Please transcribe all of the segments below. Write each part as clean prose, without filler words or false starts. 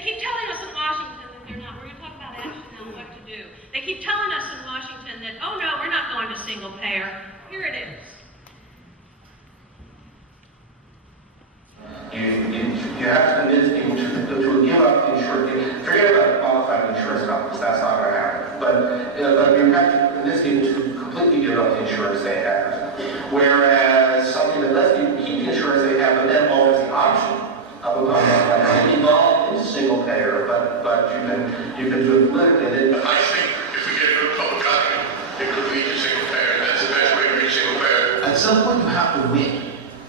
They keep telling us in Washington that they're not. We're going to talk about action now, what to do. They keep telling us in Washington that, oh no, we're not going to single payer. Here it is. You have to give up insurance. Forget about qualified insurance companies. That's not going to happen. But you have to convince people to completely give up the insurance they have. Whereas something that lets people keep the insurance they have, but then always the option of evolve into single payer. But you can do it politically. I think if we get rid of public option, it could lead to single payer. That's the best way to reach single payer. At some point, you have to win.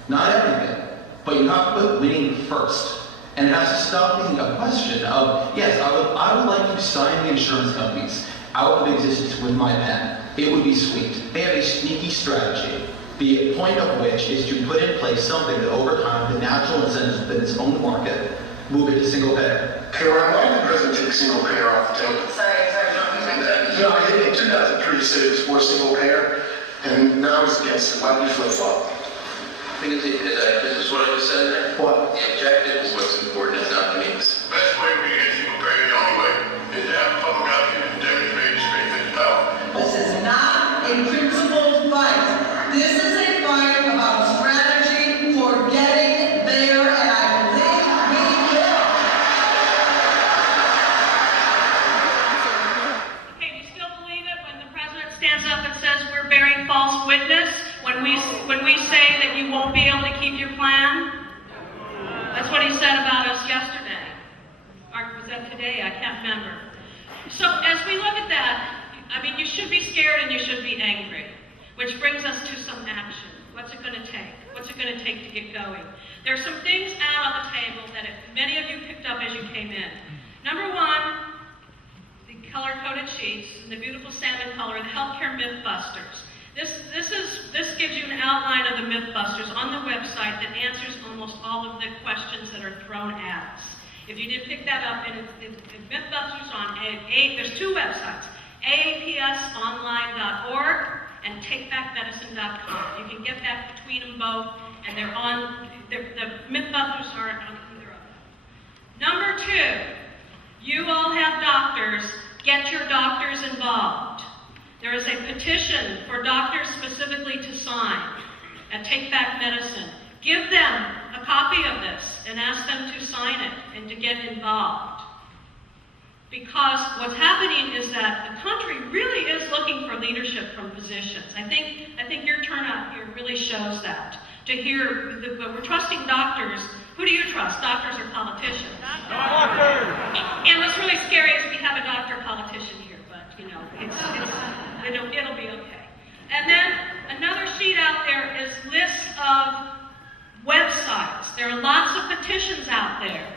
Not everything. But you have to put winning first. And it has to stop being a question of, yes, I would like to sign the insurance companies out of existence with my pen. It would be sweet. They have a sneaky strategy, the point of which is to put in place something that over time, the natural incentives within its own market, move it to single payer. Caroline, why did the president take single payer off the table? Sorry. I think in 2003 he said it was for single payer, and now he's against it. Why did you flip-flop? Because this is what I just said there. What? The objective is what's important, it's not the means. The best way we get single payer, the only way, is to have public option and demonstrate strength and power. This is not a principled fight. This is a fight about strategy for getting there, and I believe we will. Okay, do you still believe it when the president stands up and says we're bearing false witness? When we say that you won't be able to keep your plan? That's what he said about us yesterday. Or was that today? I can't remember. So as we look at that, I mean, you should be scared and you should be angry. Which brings us to some action. What's it going to take? What's it going to take to get going? There are some things out on the table that many of you picked up as you came in. Number one, the color-coded sheets, the beautiful salmon color, the healthcare mythbusters. This gives you an outline of the mythbusters on the website that answers almost all of the questions that are thrown at us. If you did pick that up, and it's mythbusters on there's two websites, aapsonline.org and takebackmedicine.com. You can get back between them both, and the mythbusters are on either of them. Number two, you all have doctors. Get your doctors involved. There is a petition for doctors specifically to sign at Take Back Medicine. Give them a copy of this and ask them to sign it and to get involved. Because what's happening is that the country really is looking for leadership from physicians. I think your turnout here really shows that. To hear, we're trusting doctors. Who do you trust, doctors or politicians? Doctors! And what's really scary is we have a doctor-politician here, but it'll be okay. And then another sheet out there is lists of websites. There are lots of petitions out there.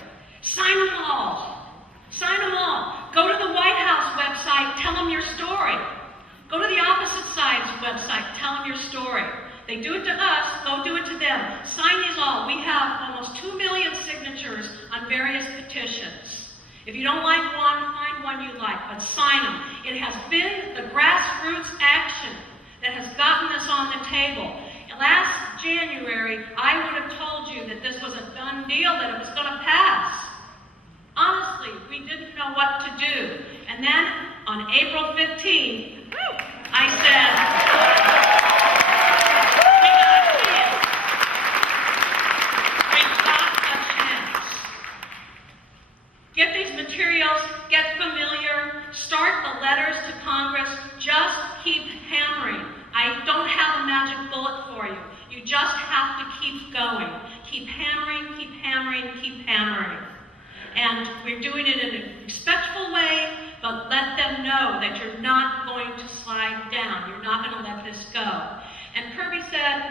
Sign them all. Sign them all. Go to the White House website, tell them your story. Go to the opposite side's website, tell them your story. They do it to us, go do it to them. Sign these all. We have almost 2 million signatures on various petitions. If you don't like one, find one you like, but sign them. It has been the grassroots action that has gotten us on the table. Last January, I would have told you that this was a done deal, that it was going to pass. Honestly, we didn't know what to do. And then on April 15th, I said, we've got a chance. Get these materials, get familiar, start the letters to Congress, just keep hammering. I don't have a magic bullet for you. You just have to keep going. Keep hammering, keep hammering, keep hammering. And we're doing it in a respectful way, but let them know that you're not going to slide down. You're not going to let this go. And Kirby said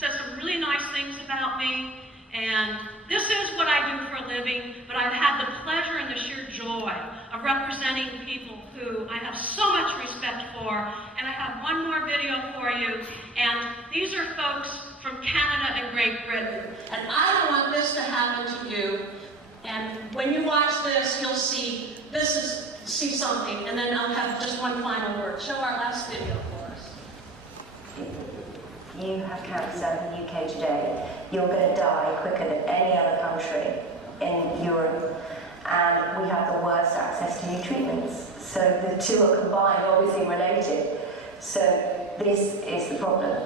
some really nice things about me. And this is what I do for a living, but I've had the pleasure and the sheer joy of representing people who I have so much respect for. And I have one more video for you. And these are folks from Canada and Great Britain. And I don't want this to happen to you. And when you watch this, you'll see something. And then I'll have just one final word. Show our last video for us. You have cancer in the UK today. You're going to die quicker than any other country in Europe, and we have the worst access to new treatments. So the two are combined, obviously related. So this is the problem.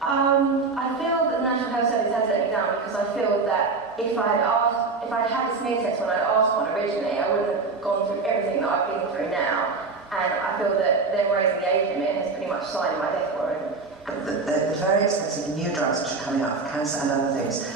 I feel that the National Health Service has let me down because I feel that if I'd had a smear test when I asked one originally, I wouldn't have gone through everything that I've been through now. And I feel that them raising the age limit has pretty much signed my death warrant. The very expensive new drugs which are coming out for cancer and other things,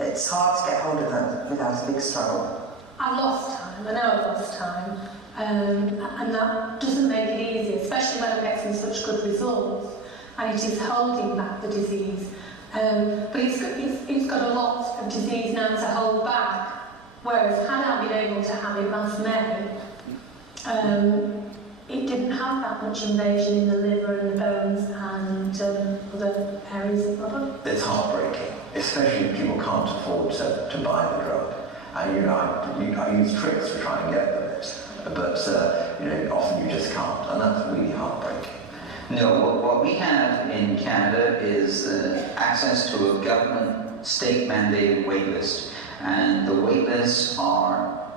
it's hard to get hold of them without a big struggle. I've lost time, I know I've lost time, and that doesn't make it easy, especially when I'm getting such good results, and it is holding back the disease. But it's got a lot of disease now to hold back, whereas had I been able to have it last May, it didn't have that much invasion in the liver and the bones and other areas of the body. It's heartbreaking, especially if people can't afford to buy the drug. And I use tricks to try and get them, but often you just can't, and that's really heartbreaking. No, what we have in Canada is access to a government state-mandated wait list, and the wait lists are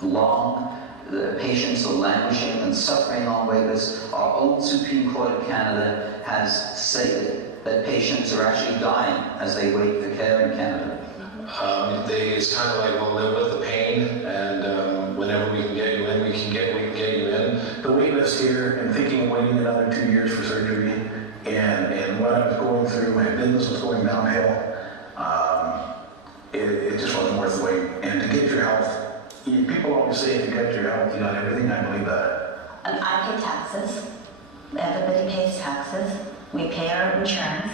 long. The patients are languishing and suffering on wait lists. Our own Supreme Court of Canada has stated that patients are actually dying as they wait for care in Canada. It's kind of like, we'll live with the pain, and whenever we can get you in, we can get you in. The wait list here, and thinking of waiting another 2 years for surgery, and what I was going through, my business was going downhill. It just wasn't worth the wait. And to get your health, people always say if you got your health, you got everything. I believe that. I pay taxes. Everybody pays taxes. We pay our insurance.